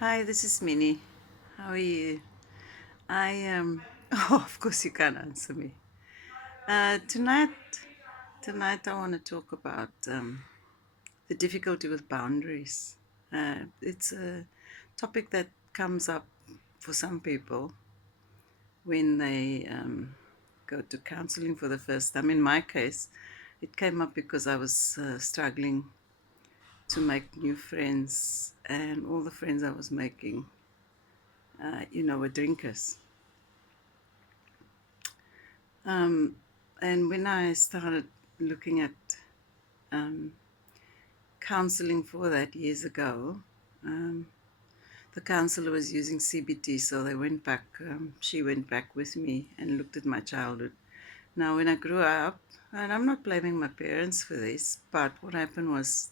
Hi, this is Minnie. How are you? I Oh, of course you can't answer me. Tonight I want to talk about the difficulty with boundaries. It's a topic that comes up for some people when they go to counseling for the first time. In my case, it came up because I was struggling to make new friends, and all the friends I was making, were drinkers. Um, and when I started looking at um, counseling for that years ago, um, the counselor was using CBT, so they went back. She went back with me and looked at my childhood. Now, when I grew up, and I'm not blaming my parents for this, but what happened was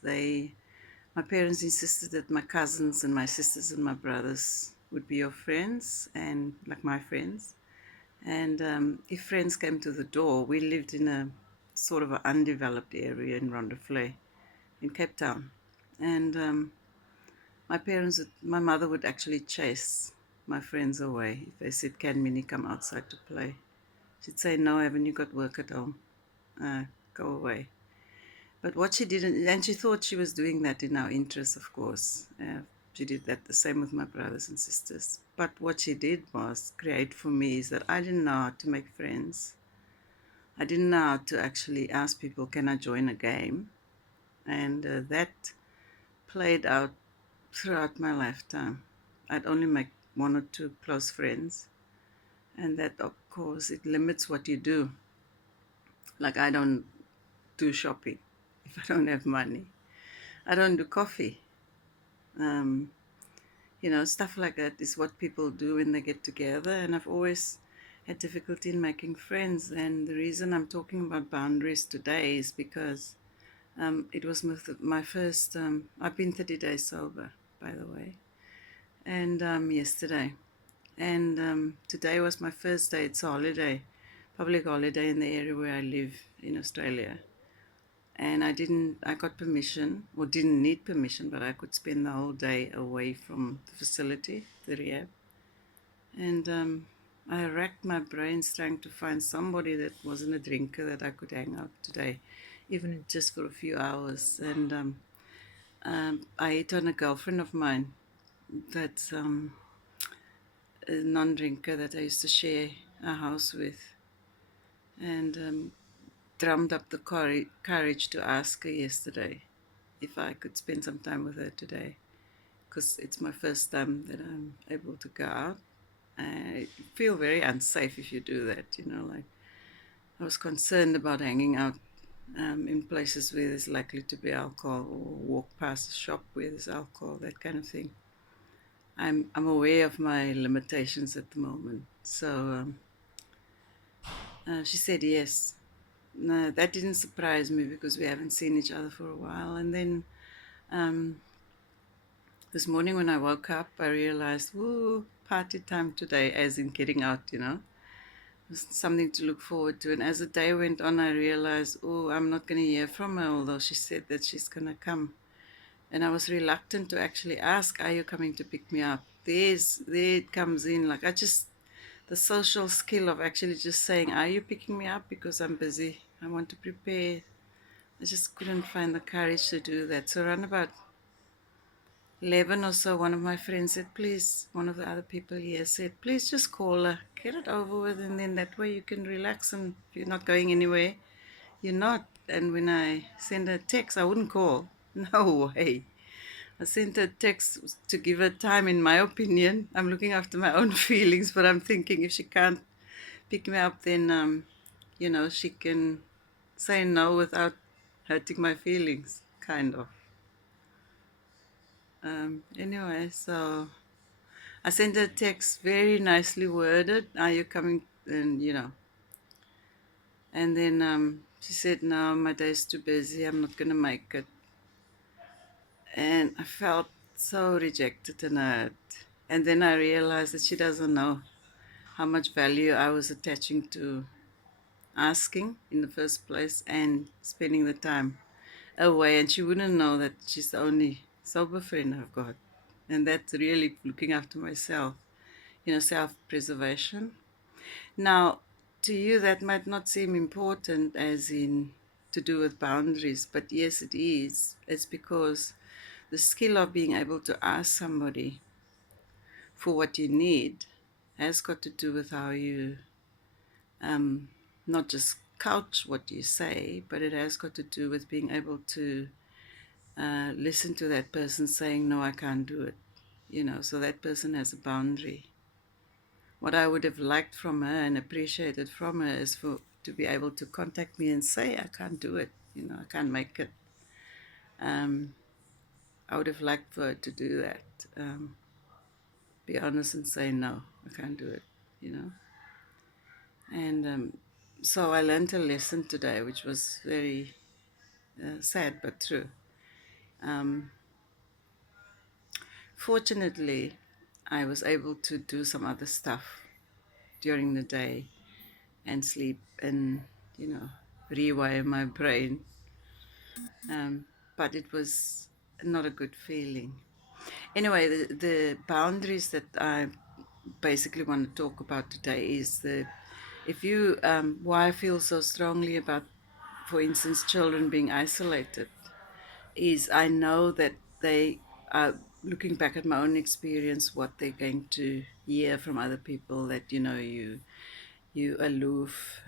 my parents insisted that my cousins and my sisters and my brothers would be your friends and like my friends. And if friends came to the door, we lived in a sort of an undeveloped area in Rondevlei in Cape Town. And my mother would actually chase my friends away. If they said, "Can Minnie come outside to play?" She'd say, "No, haven't you got work at home? Go away." But what she didn't, and she thought she was doing that in our interest, of course. She did that the same with my brothers and sisters. But what she did was create for me is that I didn't know how to make friends. I didn't know how to actually ask people, can I join a game? And that played out throughout my lifetime. I'd only make one or two close friends. And that, of course, it limits what you do. Like, I don't do shopping if I don't have money. I don't do coffee. Um, stuff like that is what people do when they get together. And I've always had difficulty in making friends. And the reason I'm talking about boundaries today is because it was my first, I've been 30 days sober, by the way, and yesterday. And today was my first day. It's a holiday, public holiday in the area where I live in Australia. And I got permission, or didn't need permission, but I could spend the whole day away from the facility, the rehab. And I racked my brains trying to find somebody that wasn't a drinker that I could hang out today, even just for a few hours. And I hit on a girlfriend of mine that's a non drinker that I used to share a house with, and drummed up the courage to ask her yesterday if I could spend some time with her today, because it's my first time that I'm able to go out. I feel very unsafe if you do that, like I was concerned about hanging out in places where there's likely to be alcohol, or walk past a shop where there's alcohol, that kind of thing. I'm aware of my limitations at the moment. So she said yes. No, that didn't surprise me because we haven't seen each other for a while. And then um, this morning when I woke up, I realized, woo, party time today, as in getting out, It was something to look forward to. And as the day went on, I realized, oh, I'm not going to hear from her, although she said that she's going to come. And I was reluctant to actually ask, are you coming to pick me up? There it comes in. Like, the social skill of actually just saying, are you picking me up? Because I'm busy. I want to prepare. I just couldn't find the courage to do that. So around about 11 or so, one of my friends said, please, one of the other people here said, please just call her, get it over with, and then that way you can relax, and if you're not going anywhere, you're not. And when I send her a text, I wouldn't call. No way. I sent her a text to give her time, in my opinion. I'm looking after my own feelings, but I'm thinking if she can't pick me up, then, she can say no without hurting my feelings, kind of. Anyway, so I sent her a text, very nicely worded. Are you coming? And then she said, no, my day's too busy. I'm not going to make it. And I felt so rejected and hurt. And then I realized that she doesn't know how much value I was attaching to asking in the first place and spending the time away. And she wouldn't know that she's the only sober friend I've got. And that's really looking after myself, self-preservation. Now, to you, that might not seem important, as in to do with boundaries, but yes, it is. It's because the skill of being able to ask somebody for what you need has got to do with how you um, not just couch what you say, but it has got to do with being able to listen to that person saying, no, I can't do it. So that person has a boundary. What I would have liked from her and appreciated from her is for to be able to contact me and say, I can't do it. I can't make it. Um, I would have liked for her to do that. Be honest and say, no, I can't do it, you know. And so I learned a lesson today, which was very sad but true. Um, Fortunately, I was able to do some other stuff during the day and sleep and, rewire my brain. Um, but it was not a good feeling. Anyway, the boundaries that I basically want to talk about today is if you, why I feel so strongly about, for instance, children being isolated, is I know that they are looking back at my own experience, what they're going to hear from other people that, you aloof.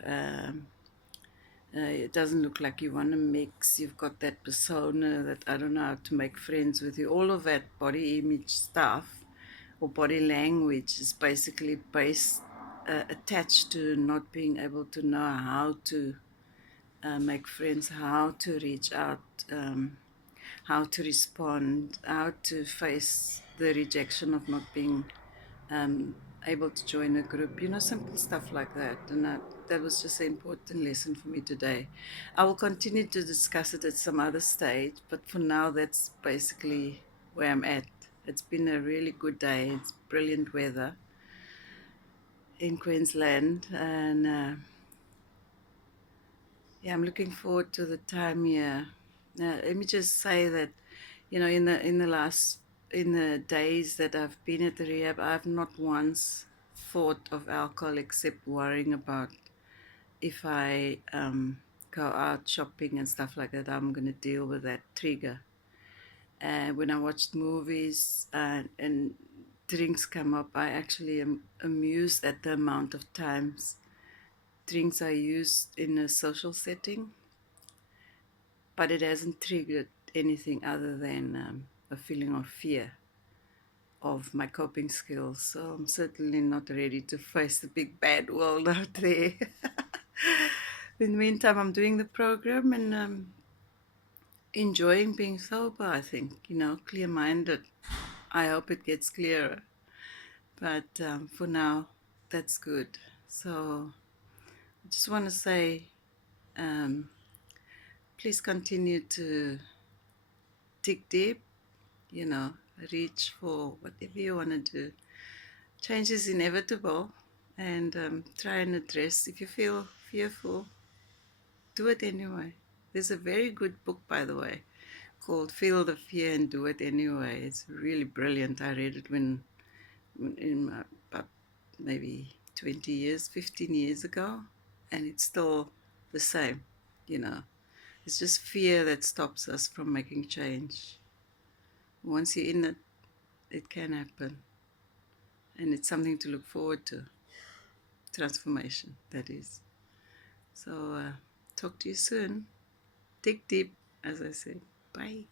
It doesn't look like you want to mix. You've got that persona that I don't know how to make friends with you. All of that body image stuff or body language is basically based, attached to not being able to know how to make friends, how to reach out, how to respond, how to face the rejection of not being um, able to join a group, simple stuff like that. And that was just an important lesson for me today. I will continue to discuss it at some other stage, but for now, that's basically where I'm at. It's been a really good day. It's brilliant weather in Queensland, and yeah, I'm looking forward to the time here. Let me just say that, in the days that I've been at the rehab, I've not once thought of alcohol except worrying about if I go out shopping and stuff like that, I'm going to deal with that trigger. And when I watched movies and drinks come up, I actually am amused at the amount of times drinks are used in a social setting, but it hasn't triggered anything other than a feeling of fear of my coping skills. So I'm certainly not ready to face the big bad world out there. In the meantime, I'm doing the program and enjoying being sober, I think, clear minded. I hope it gets clearer. But for now, that's good. So I just want to say, um, please continue to dig deep, you know, reach for whatever you want to do. Change is inevitable, and try and address. If you feel fearful, do it anyway. There's a very good book, by the way, called Feel the Fear and Do It Anyway. It's really brilliant. I read it about maybe 20 years, 15 years ago, and it's still the same, you know. It's just fear that stops us from making change. Once you're in it, it can happen. And it's something to look forward to. Transformation, that is. So, talk to you soon. Dig deep, as I say. Bye.